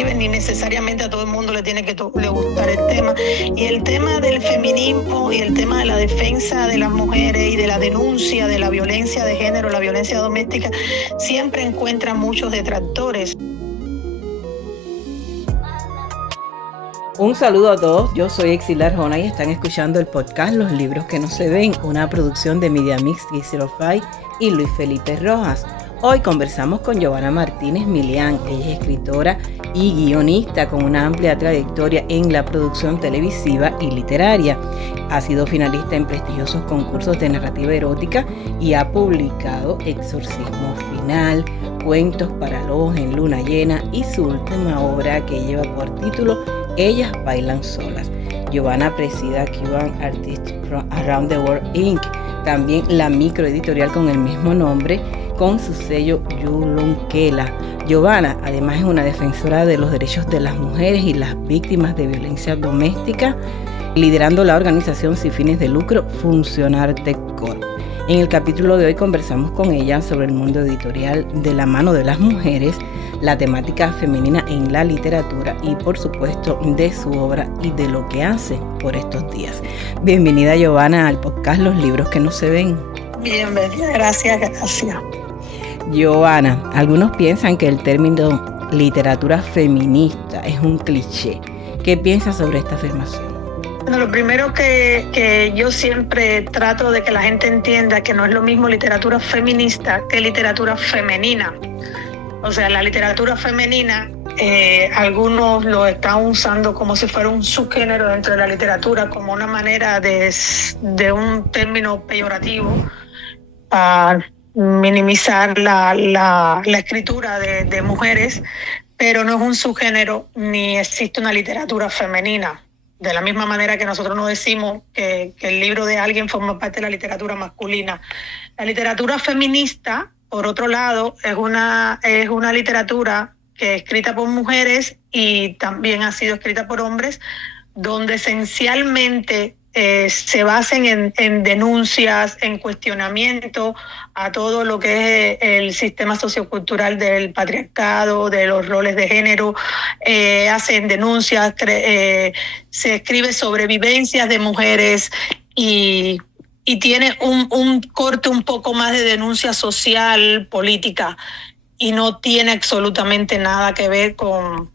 escribe, ni necesariamente a todo el mundo le tiene que le gustar el tema. Y el tema del feminismo y el tema de la defensa de las mujeres y de la denuncia de la violencia de género, la violencia doméstica, siempre encuentra muchos detractores. Un saludo a todos, yo soy Exila Arjona y están escuchando el podcast Los Libros que no se ven, una producción de Media Mix Giselofay y Luis Felipe Rojas. Hoy conversamos con Giovanna Martínez Milián. Ella es escritora y guionista con una amplia trayectoria en la producción televisiva y literaria. Ha sido finalista en prestigiosos concursos de narrativa erótica y ha publicado Exorcismo Final, Cuentos para Lobos en Luna Llena y su última obra que lleva por título Ellas Bailan Solas. Giovanna presida Cuban Artists Around the World Inc., también la microeditorial con el mismo nombre, con su sello Yulunkela. Giovanna además es una defensora de los derechos de las mujeres y las víctimas de violencia doméstica, liderando la organización sin fines de lucro Funcionarte Corp. En el capítulo de hoy conversamos con ella sobre el mundo editorial de la mano de las mujeres, la temática femenina en la literatura y por supuesto de su obra y de lo que hace por estos días. Bienvenida Giovanna al podcast Los Libros que no se ven. Bienvenida, gracias. Giovanna, algunos piensan que el término literatura feminista es un cliché. ¿Qué piensas sobre esta afirmación? Bueno, lo primero que yo siempre trato de que la gente entienda que no es lo mismo literatura feminista que literatura femenina. O sea, la literatura femenina, algunos lo están usando como si fuera un subgénero dentro de la literatura, como una manera de un término peyorativo para minimizar la escritura de mujeres, pero no es un subgénero ni existe una literatura femenina. De la misma manera que nosotros no decimos que el libro de alguien forma parte de la literatura masculina. La literatura feminista, por otro lado, es una literatura que es escrita por mujeres y también ha sido escrita por hombres, donde esencialmente se basen en denuncias, en cuestionamiento a todo lo que es el sistema sociocultural del patriarcado, de los roles de género, hacen denuncias, se escribe sobre vivencias de mujeres y tiene un corte un poco más de denuncia social, política, y no tiene absolutamente nada que ver con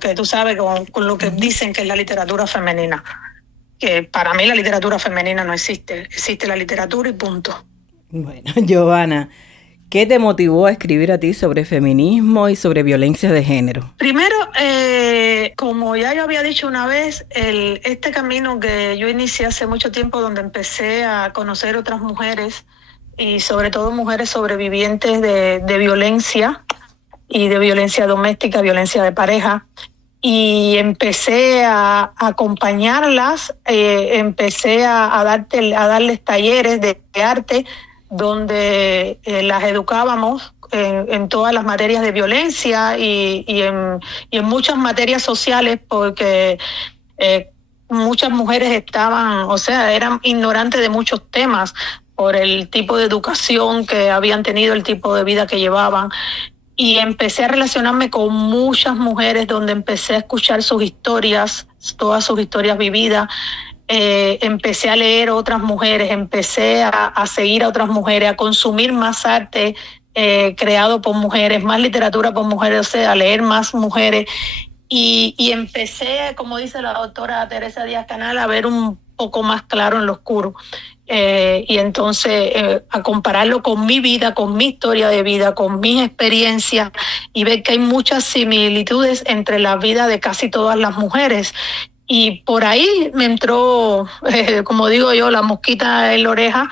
que tú sabes, con lo que dicen que es la literatura femenina. Que para mí la literatura femenina no existe, existe la literatura y punto. Bueno, Giovanna, ¿qué te motivó a escribir a ti sobre feminismo y sobre violencia de género? Primero, como ya yo había dicho una vez, este camino que yo inicié hace mucho tiempo, donde empecé a conocer otras mujeres y sobre todo mujeres sobrevivientes de violencia y de violencia doméstica, violencia de pareja, y empecé a acompañarlas, empecé a darles talleres de arte donde las educábamos en todas las materias de violencia y en muchas materias sociales, porque muchas mujeres eran ignorantes de muchos temas por el tipo de educación que habían tenido, el tipo de vida que llevaban. Y empecé a relacionarme con muchas mujeres, donde empecé a escuchar sus historias, todas sus historias vividas. Empecé a leer otras mujeres, empecé a seguir a otras mujeres, a consumir más arte creado por mujeres, más literatura por mujeres, o sea, a leer más mujeres. Y empecé, como dice la doctora Teresa Díaz Canal, a ver un poco más claro en lo oscuro. Y entonces a compararlo con mi vida, con mi historia de vida, con mis experiencias, y ver que hay muchas similitudes entre la vida de casi todas las mujeres. Y por ahí me entró, como digo yo, la mosquita en la oreja,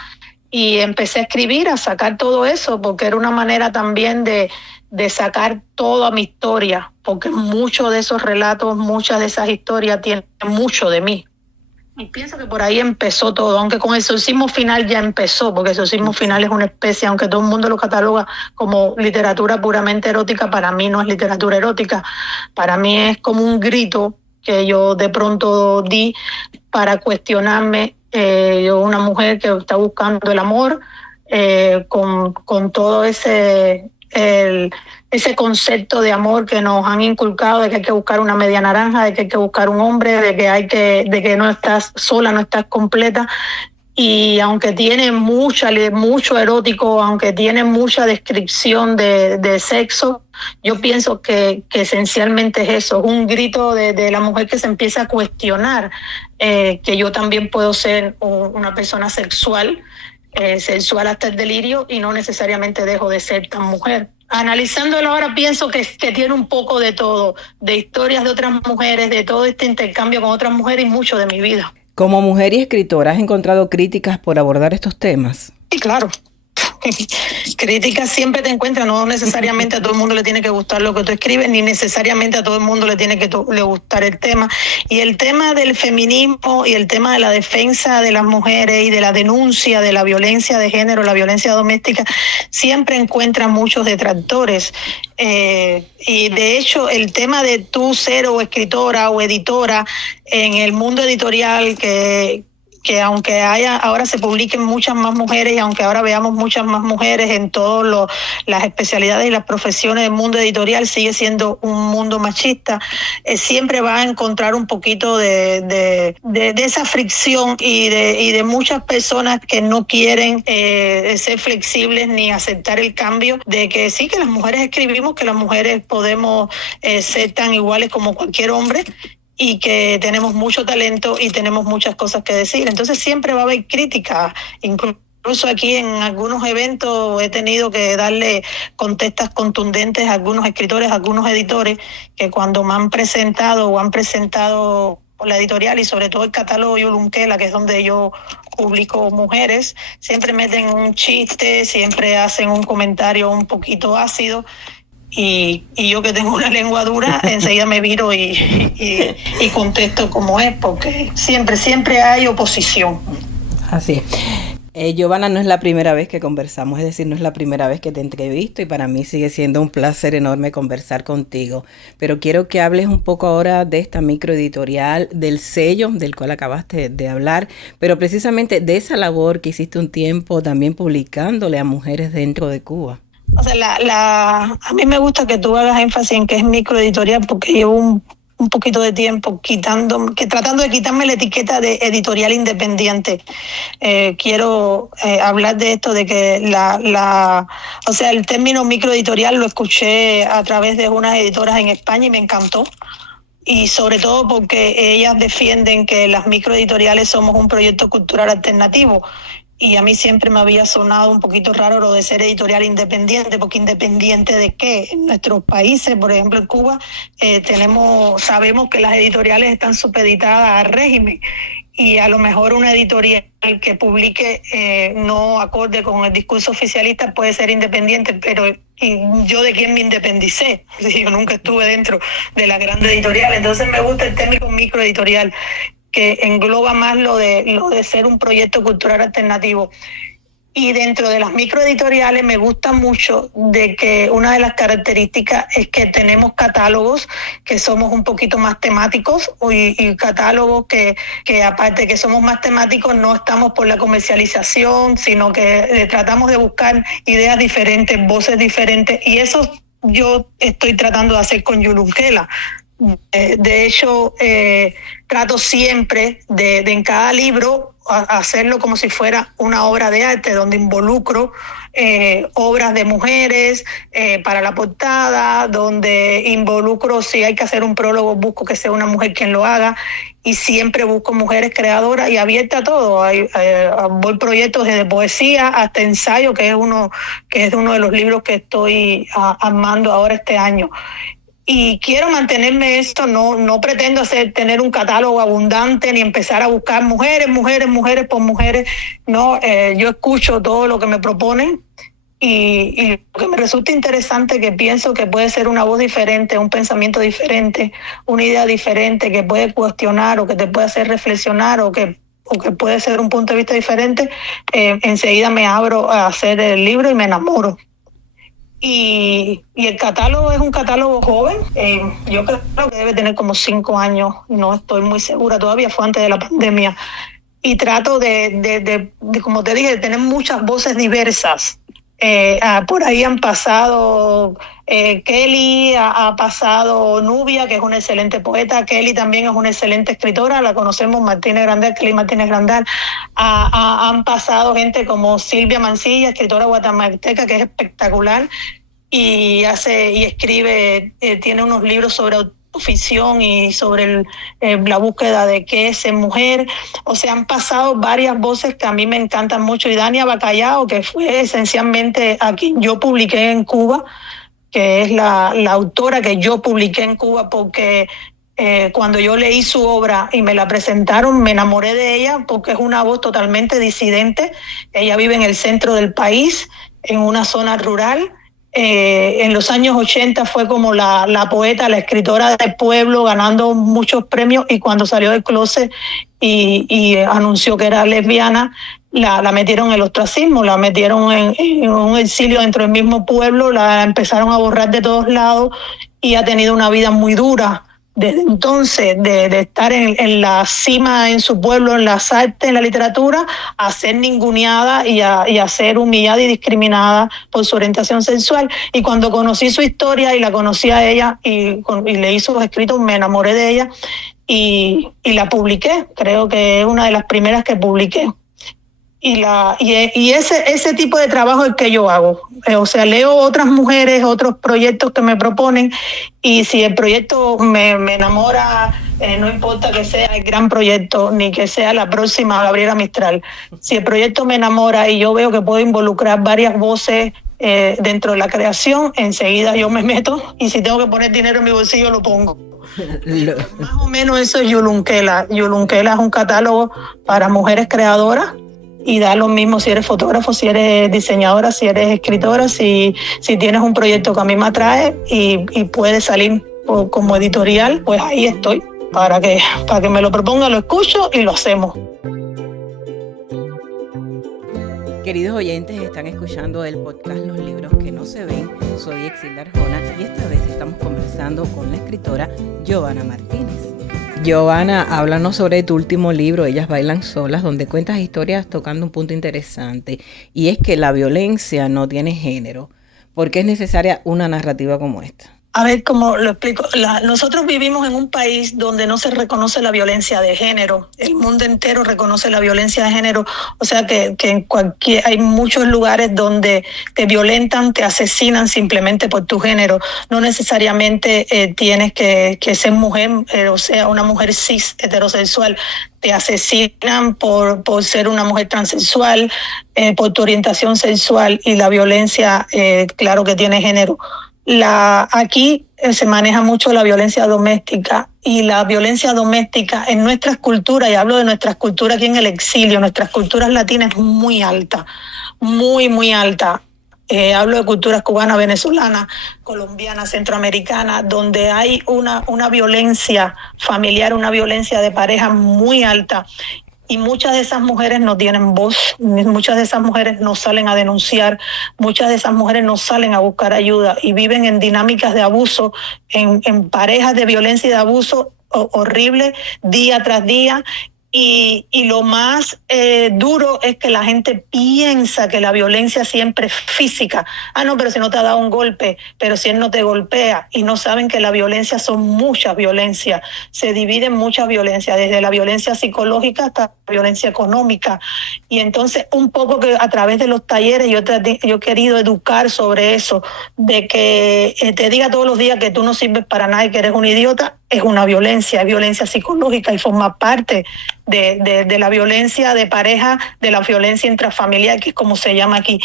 y empecé a escribir, a sacar todo eso, porque era una manera también de sacar toda mi historia, porque muchos de esos relatos, muchas de esas historias tienen mucho de mí. Y pienso que por ahí empezó todo, aunque con Exorcismo Final ya empezó, porque Exorcismo Final es una especie, aunque todo el mundo lo cataloga como literatura puramente erótica, para mí no es literatura erótica. Para mí es como un grito que yo de pronto di para cuestionarme. Yo, una mujer que está buscando el amor, con todo ese ese concepto de amor que nos han inculcado, de que hay que buscar una media naranja, de que hay que buscar un hombre, de que no estás sola, no estás completa. Y aunque tiene mucho erótico, aunque tiene mucha descripción de sexo, yo pienso que esencialmente es eso, es un grito de la mujer que se empieza a cuestionar que yo también puedo ser una persona sexual hasta el delirio, y no necesariamente dejo de ser tan mujer. Analizándolo ahora, pienso que tiene un poco de todo, de historias de otras mujeres, de todo este intercambio con otras mujeres y mucho de mi vida. Como mujer y escritora, ¿has encontrado críticas por abordar estos temas? Sí, claro. Críticas siempre te encuentras, no necesariamente a todo el mundo le tiene que gustar lo que tú escribes, ni necesariamente a todo el mundo le tiene que le gustar el tema. Y el tema del feminismo y el tema de la defensa de las mujeres y de la denuncia de la violencia de género, la violencia doméstica, siempre encuentra muchos detractores. Y de hecho el tema de tú ser o escritora o editora en el mundo editorial, que aunque ahora se publiquen muchas más mujeres y aunque ahora veamos muchas más mujeres en todas las especialidades y las profesiones del mundo editorial, sigue siendo un mundo machista. Siempre va a encontrar un poquito de esa fricción y de muchas personas que no quieren ser flexibles ni aceptar el cambio, de que sí, que las mujeres escribimos, que las mujeres podemos ser tan iguales como cualquier hombre, y que tenemos mucho talento y tenemos muchas cosas que decir. Entonces siempre va a haber crítica. Incluso aquí en algunos eventos he tenido que darle contestas contundentes a algunos escritores, a algunos editores, que cuando me han presentado o han presentado la editorial y sobre todo el catálogo Yulunquela, que es donde yo publico mujeres, siempre meten un chiste, siempre hacen un comentario un poquito ácido. Y yo, que tengo una lengua dura, enseguida me viro y contesto como es, porque siempre hay oposición. Así es. Giovanna, no es la primera vez que conversamos, es decir, no es la primera vez que te entrevisto, y para mí sigue siendo un placer enorme conversar contigo. Pero quiero que hables un poco ahora de esta microeditorial, del sello del cual acabaste de hablar, pero precisamente de esa labor que hiciste un tiempo también publicándole a mujeres dentro de Cuba. O sea, a mí me gusta que tú hagas énfasis en que es microeditorial, porque llevo un poquito de tiempo tratando de quitarme la etiqueta de editorial independiente. Quiero hablar de esto, de que o sea, el término microeditorial lo escuché a través de unas editoras en España y me encantó. Y sobre todo porque ellas defienden que las microeditoriales somos un proyecto cultural alternativo. Y a mí siempre me había sonado un poquito raro lo de ser editorial independiente, porque ¿independiente de qué? En nuestros países, por ejemplo en Cuba, sabemos que las editoriales están supeditadas al régimen, y a lo mejor una editorial que publique no acorde con el discurso oficialista puede ser independiente, pero ¿yo de quién me independicé? Yo nunca estuve dentro de la grande editorial. Entonces me gusta el término microeditorial, que engloba más lo de ser un proyecto cultural alternativo. Y dentro de las microeditoriales me gusta mucho de que una de las características es que tenemos catálogos que somos un poquito más temáticos, y catálogos que aparte que somos más temáticos, no estamos por la comercialización, sino que tratamos de buscar ideas diferentes, voces diferentes, y eso yo estoy tratando de hacer con Yulunquela. De hecho, trato siempre de en cada libro hacerlo como si fuera una obra de arte, donde involucro obras de mujeres para la portada, donde involucro, si hay que hacer un prólogo, busco que sea una mujer quien lo haga, y siempre busco mujeres creadoras y abierta a todo. Voy proyectos desde poesía hasta ensayo, que es uno de los libros que estoy armando ahora este año. Y quiero mantenerme esto, no pretendo tener un catálogo abundante ni empezar a buscar mujeres por mujeres. No, yo escucho todo lo que me proponen, y lo que me resulta interesante, que pienso que puede ser una voz diferente, un pensamiento diferente, una idea diferente que puede cuestionar o que te puede hacer reflexionar o que puede ser un punto de vista diferente, enseguida me abro a hacer el libro y me enamoro. Y el catálogo es un catálogo joven, yo creo que debe tener como 5 años, no estoy muy segura todavía, fue antes de la pandemia, y trato de como te dije, de tener muchas voces diversas, Por ahí han pasado Kelly, ha pasado Nubia, que es una excelente poeta. Kelly también es una excelente escritora, la conocemos, Kelly Martínez Grandal. Han pasado gente como Silvia Mancilla, escritora guatemalteca, que es espectacular y escribe, tiene unos libros sobre autoficción y sobre la búsqueda de qué es ser mujer. O sea, han pasado varias voces que a mí me encantan mucho. Y Dania Bacallao, que fue esencialmente a quien yo publiqué en Cuba, que es la autora que yo publiqué en Cuba, porque cuando yo leí su obra y me la presentaron, me enamoré de ella porque es una voz totalmente disidente. Ella vive en el centro del país, en una zona rural. En los años 80 fue como la poeta, la escritora del pueblo, ganando muchos premios, y cuando salió del closet y anunció que era lesbiana, la metieron en el ostracismo, la metieron en un exilio dentro del mismo pueblo, la empezaron a borrar de todos lados y ha tenido una vida muy dura. Desde entonces, de estar en la cima en su pueblo, en las artes, en la literatura, a ser ninguneada y a ser humillada y discriminada por su orientación sexual. Y cuando conocí su historia y la conocí a ella y leí sus escritos, me enamoré de ella y la publiqué. Creo que es una de las primeras que publiqué. Y ese tipo de trabajo es el que yo hago. O sea, leo otras mujeres, otros proyectos que me proponen, y si el proyecto me enamora, no importa que sea el gran proyecto ni que sea la próxima Gabriela Mistral. Si el proyecto me enamora y yo veo que puedo involucrar varias voces dentro de la creación, enseguida yo me meto, y si tengo que poner dinero en mi bolsillo lo pongo. Más o menos eso es Yulunquela. Yulunquela es un catálogo para mujeres creadoras. Y da lo mismo si eres fotógrafo, si eres diseñadora, si eres escritora, si tienes un proyecto que a mí me atrae y puede salir como editorial, pues ahí estoy, para que me lo proponga, lo escucho y lo hacemos. Queridos oyentes, están escuchando el podcast Los Libros que no se ven. Soy Exilda Arjona y esta vez estamos conversando con la escritora Giovanna Martínez. Giovanna, háblanos sobre tu último libro, Ellas Bailan Solas, donde cuentas historias tocando un punto interesante, y es que la violencia no tiene género. ¿Por qué es necesaria una narrativa como esta? A ver, ¿cómo lo explico? Nosotros vivimos en un país donde no se reconoce la violencia de género. El mundo entero reconoce la violencia de género. O sea que hay muchos lugares donde te violentan, te asesinan simplemente por tu género. No necesariamente tienes que ser mujer, o sea, una mujer cis heterosexual. Te asesinan por ser una mujer transexual, por tu orientación sexual, y la violencia, claro que tiene género. Aquí se maneja mucho la violencia doméstica, y la violencia doméstica en nuestras culturas, y hablo de nuestras culturas aquí en el exilio, nuestras culturas latinas, es muy alta, muy, muy alta. Hablo de culturas cubanas, venezolanas, colombianas, centroamericanas, donde hay una violencia familiar, una violencia de pareja muy alta. Y muchas de esas mujeres no tienen voz, muchas de esas mujeres no salen a denunciar, muchas de esas mujeres no salen a buscar ayuda y viven en dinámicas de abuso, en parejas de violencia y de abuso horrible día tras día. Y lo más duro es que la gente piensa que la violencia siempre es física. No, pero si no te ha dado un golpe, pero si él no te golpea. Y no saben que la violencia son muchas violencias. Se divide en muchas violencias, desde la violencia psicológica hasta la violencia económica. Y entonces un poco que a través de los talleres yo he querido educar sobre eso, de que te diga todos los días que tú no sirves para nada y que eres un idiota, es una violencia, es violencia psicológica y forma parte de la violencia de pareja, de la violencia intrafamiliar, que es como se llama aquí.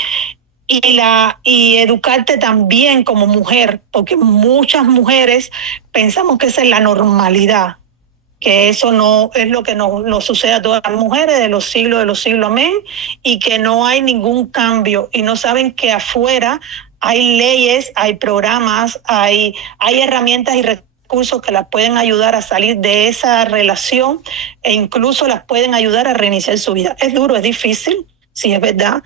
Y educarte también como mujer, porque muchas mujeres pensamos que esa es la normalidad, que eso no es lo que nos sucede a todas las mujeres de los siglos, amén, y que no hay ningún cambio, y no saben que afuera hay leyes, hay programas, hay herramientas y recursos que las pueden ayudar a salir de esa relación, e incluso las pueden ayudar a reiniciar su vida. Es duro, es difícil, sí, es verdad.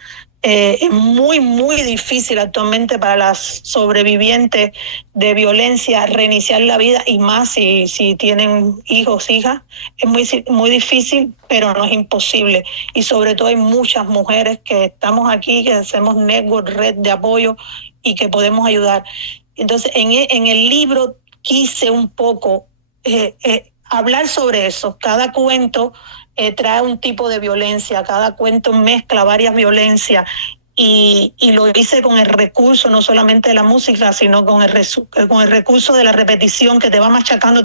Es muy, muy difícil actualmente para las sobrevivientes de violencia reiniciar la vida, y más si tienen hijos, hijas. Es muy difícil, pero no es imposible. Y sobre todo hay muchas mujeres que estamos aquí, que hacemos network, red de apoyo y que podemos ayudar. Entonces, en el libro quise un poco hablar sobre eso. Cada cuento trae un tipo de violencia, cada cuento mezcla varias violencias, y lo hice con el recurso no solamente de la música, sino con el recurso de la repetición, que te va machacando,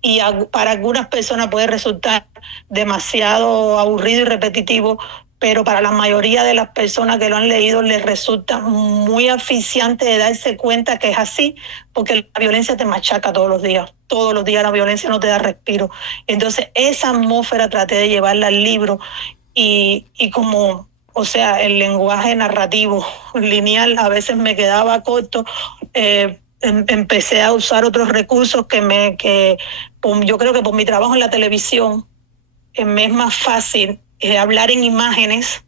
y para algunas personas puede resultar demasiado aburrido y repetitivo, pero para la mayoría de las personas que lo han leído les resulta muy asfixiante de darse cuenta que es así, porque la violencia te machaca todos los días la violencia no te da respiro. Entonces esa atmósfera traté de llevarla al libro, y como, o sea, el lenguaje narrativo lineal a veces me quedaba corto. Empecé a usar otros recursos yo creo que por mi trabajo en la televisión me es más fácil hablar en imágenes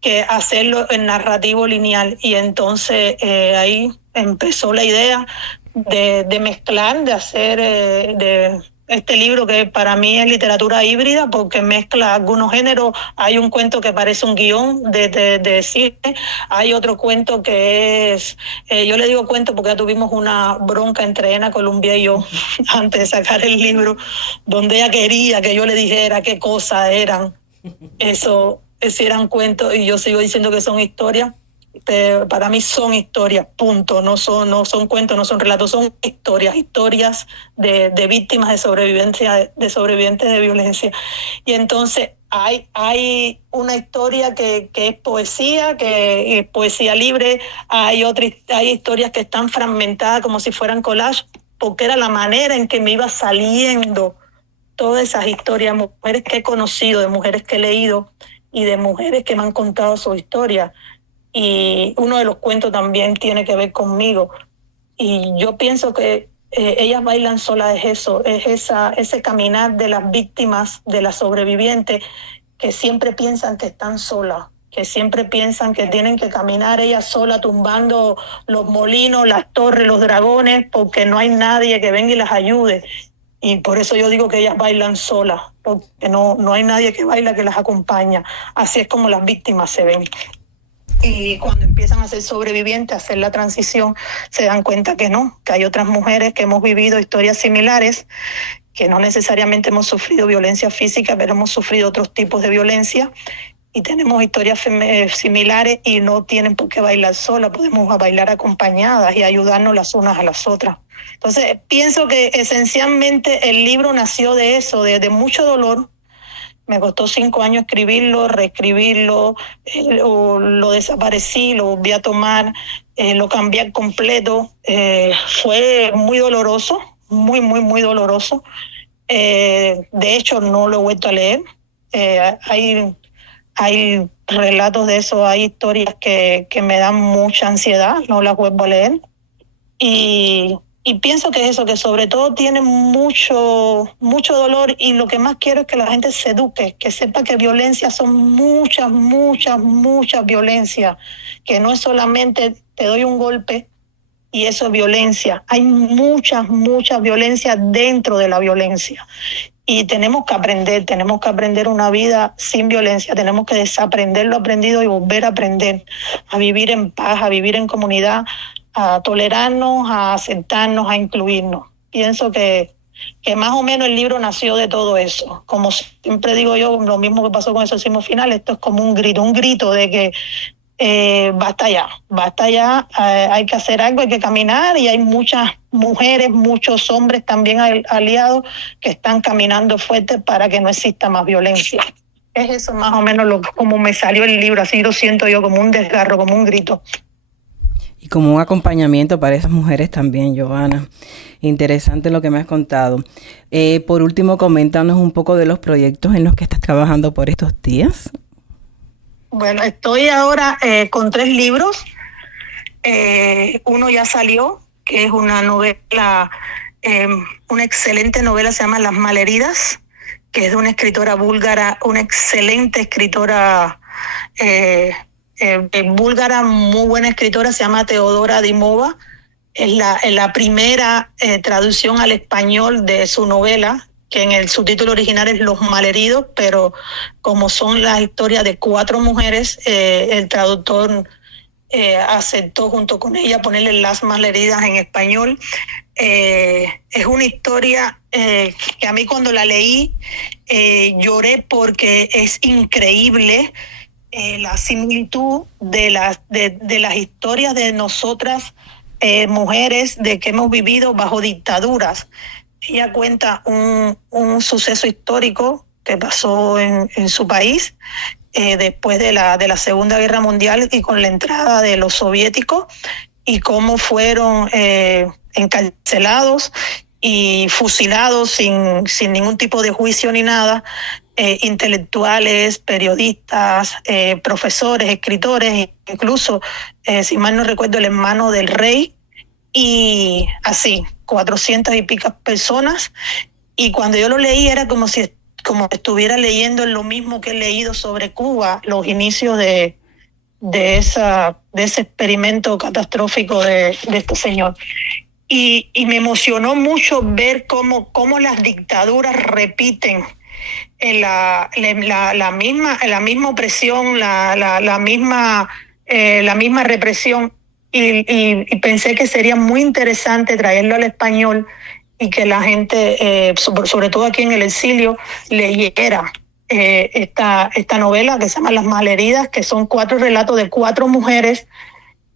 que hacerlo en narrativo lineal, y entonces ahí empezó la idea de mezclar, de hacer de este libro, que para mí es literatura híbrida porque mezcla algunos géneros. Hay un cuento que parece un guión de cine, hay otro cuento que es, yo le digo cuento porque ya tuvimos una bronca entre Ana Columbia y yo antes de sacar el libro, donde ella quería que yo le dijera qué cosas eran. Eso eran cuentos, y yo sigo diciendo que son historias. Para mí son historias, punto. No son cuentos, no son relatos, son historias de víctimas de sobrevivientes de violencia. Y entonces hay una historia que es poesía, que es poesía libre. Hay historias que están fragmentadas como si fueran collage, porque era la manera en que me iba saliendo todas esas historias, mujeres que he conocido, de mujeres que he leído y de mujeres que me han contado su historia. Y uno de los cuentos también tiene que ver conmigo. Y yo pienso que Ellas bailan solas es eso, es ese caminar de las víctimas, de las sobrevivientes, que siempre piensan que están solas, que siempre piensan que tienen que caminar ellas solas, tumbando los molinos, las torres, los dragones, porque no hay nadie que venga y las ayude. Y por eso yo digo que ellas bailan solas, porque no hay nadie que baila, que las acompaña. Así es como las víctimas se ven. Y cuando empiezan a ser sobrevivientes, a hacer la transición, se dan cuenta que no, que hay otras mujeres que hemos vivido historias similares, que no necesariamente hemos sufrido violencia física, pero hemos sufrido otros tipos de violencia, y tenemos historias similares y no tienen por qué bailar solas, podemos bailar acompañadas y ayudarnos las unas a las otras. Entonces, pienso que esencialmente el libro nació de eso, de mucho dolor. Me costó 5 años escribirlo, reescribirlo, lo desaparecí, lo volví a tomar, lo cambié completo. Fue muy doloroso, muy, muy, muy doloroso. De hecho, no lo he vuelto a leer. Hay relatos de eso, hay historias que me dan mucha ansiedad, no las vuelvo a leer. Y pienso que es eso, que sobre todo tiene mucho dolor, y lo que más quiero es que la gente se eduque, que sepa que violencia son muchas, muchas, muchas violencias, que no es solamente te doy un golpe y eso es violencia. Hay muchas, muchas violencias dentro de la violencia. Y tenemos que aprender una vida sin violencia, tenemos que desaprender lo aprendido y volver a aprender, a vivir en paz, a vivir en comunidad, a tolerarnos, a aceptarnos, a incluirnos. Pienso que más o menos el libro nació de todo eso. Como siempre digo yo, lo mismo que pasó con Exorcismo Final, esto es como un grito de que basta ya, hay que hacer algo, hay que caminar, y hay muchas mujeres, muchos hombres también aliados que están caminando fuerte para que no exista más violencia. Es eso más o menos como me salió el libro, así lo siento yo, como un desgarro, como un grito. Y como un acompañamiento para esas mujeres también, Giovanna. Interesante lo que me has contado. Por último, coméntanos un poco de los proyectos en los que estás trabajando por estos días. Bueno, estoy ahora con 3 libros. Uno ya salió, que es una novela, una excelente novela, se llama Las Malheridas, que es de una escritora búlgara, una excelente escritora búlgara, muy buena escritora, se llama Teodora Dimova. Es la primera traducción al español de su novela, que en el subtítulo original es Los Malheridos, pero como son las historias de 4 mujeres, el traductor aceptó junto con ella ponerle Las Malheridas en español. Es una historia que a mí cuando la leí lloré porque es increíble la similitud de las historias de nosotras mujeres de que hemos vivido bajo dictaduras. Ella cuenta un suceso histórico que pasó en su país después de la Segunda Guerra Mundial y con la entrada de los soviéticos, y cómo fueron encarcelados y fusilados sin ningún tipo de juicio ni nada, intelectuales, periodistas, profesores, escritores, incluso, si mal no recuerdo, el hermano del rey, y así, 400 y picas personas. Y cuando yo lo leí era como si estuviera leyendo lo mismo que he leído sobre Cuba, los inicios de ese experimento catastrófico de este señor. Y me emocionó mucho ver cómo las dictaduras repiten la misma opresión, la misma represión, y pensé que sería muy interesante traerlo al español y que la gente, sobre todo aquí en el exilio, leyera esta novela que se llama Las Malheridas, que son 4 relatos de 4 mujeres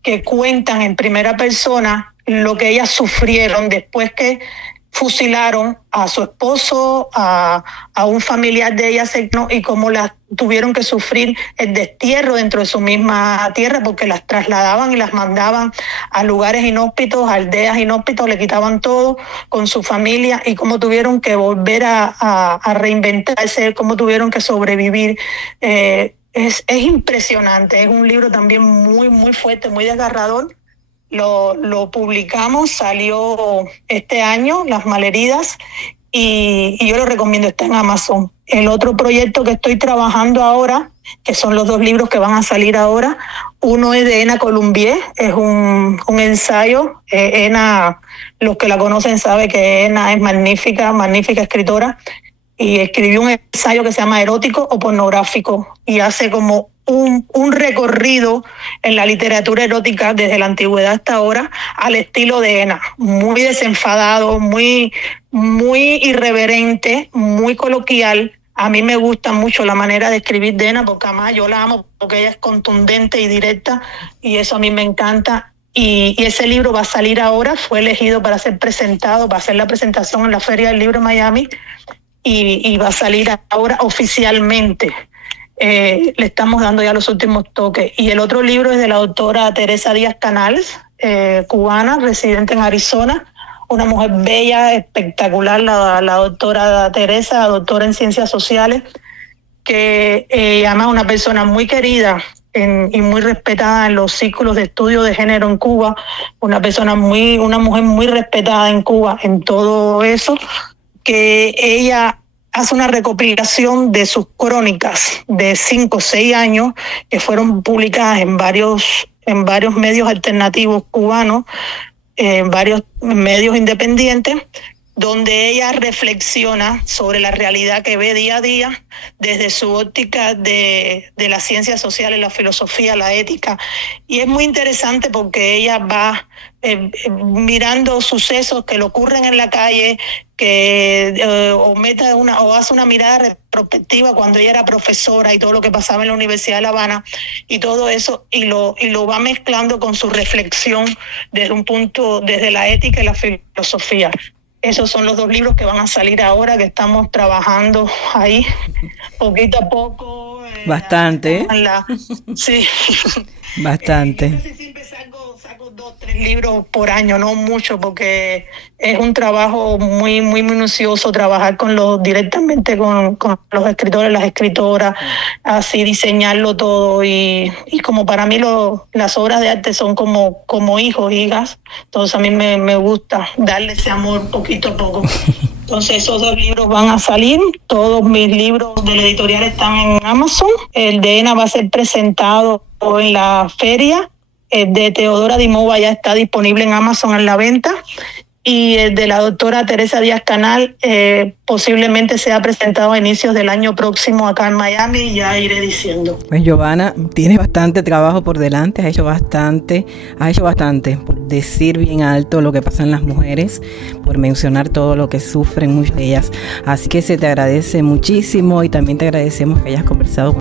que cuentan en primera persona lo que ellas sufrieron después que fusilaron a su esposo, a un familiar de ellas, y cómo las tuvieron que sufrir el destierro dentro de su misma tierra, porque las trasladaban y las mandaban a lugares inhóspitos, a aldeas inhóspitos, le quitaban todo con su familia, y cómo tuvieron que volver a reinventarse, cómo tuvieron que sobrevivir. Es impresionante, es un libro también muy, muy fuerte, muy desgarrador. Lo publicamos, salió este año, Las Malheridas, y yo lo recomiendo, está en Amazon. El otro proyecto que estoy trabajando ahora, que son los 2 libros que van a salir ahora, uno es de Ena Columbier, es un ensayo. Ena, los que la conocen saben que Ena es magnífica escritora, y escribió un ensayo que se llama Erótico o Pornográfico, y hace como un recorrido en la literatura erótica desde la antigüedad hasta ahora al estilo de Ena, muy desenfadado, muy, muy irreverente, muy coloquial. A mí me gusta mucho la manera de escribir de Ena, porque además yo la amo porque ella es contundente y directa, y eso a mí me encanta. Y ese libro va a salir ahora, fue elegido para ser presentado, para hacer la presentación en la Feria del Libro de Miami, y va a salir ahora oficialmente. Le estamos dando ya los últimos toques. Y el otro libro es de la doctora Teresa Díaz Canals, cubana, residente en Arizona, una mujer bella, espectacular, la doctora Teresa, doctora en Ciencias Sociales, que además es una persona muy querida y muy respetada en los círculos de estudio de género en Cuba, una mujer muy respetada en Cuba en todo eso, que ella hace una recopilación de sus crónicas de 5 o 6 años que fueron publicadas en varios medios alternativos cubanos, en varios medios independientes, donde ella reflexiona sobre la realidad que ve día a día desde su óptica de las ciencias sociales, la filosofía, la ética. Y es muy interesante porque ella va mirando sucesos que le ocurren en la calle, o hace una mirada retrospectiva cuando ella era profesora y todo lo que pasaba en la Universidad de La Habana y todo eso, y lo va mezclando con su reflexión desde la ética y la filosofía. Esos son los 2 libros que van a salir ahora, que estamos trabajando ahí poquito a poco. Bastante. Sí. Bastante. Casi siempre saco 2 o 3 libros por año, no mucho, porque es un trabajo muy, muy minucioso trabajar directamente con los escritores, las escritoras, así diseñarlo todo, y como para mí las obras de arte son como hijos, hijas, entonces a mí me gusta darle ese amor poquito a poco. Entonces esos 2 libros van a salir. Todos mis libros de la editorial están en Amazon. El de Ena va a ser presentado en la feria. El de Teodora Dimova ya está disponible en Amazon en la venta. Y el de la doctora Teresa Díaz Canal posiblemente sea presentado a inicios del año próximo acá en Miami, y ya iré diciendo. Pues Giovanna, tienes bastante trabajo por delante, has hecho bastante por decir bien alto lo que pasa en las mujeres, por mencionar todo lo que sufren muchas de ellas. Así que se te agradece muchísimo y también te agradecemos que hayas conversado con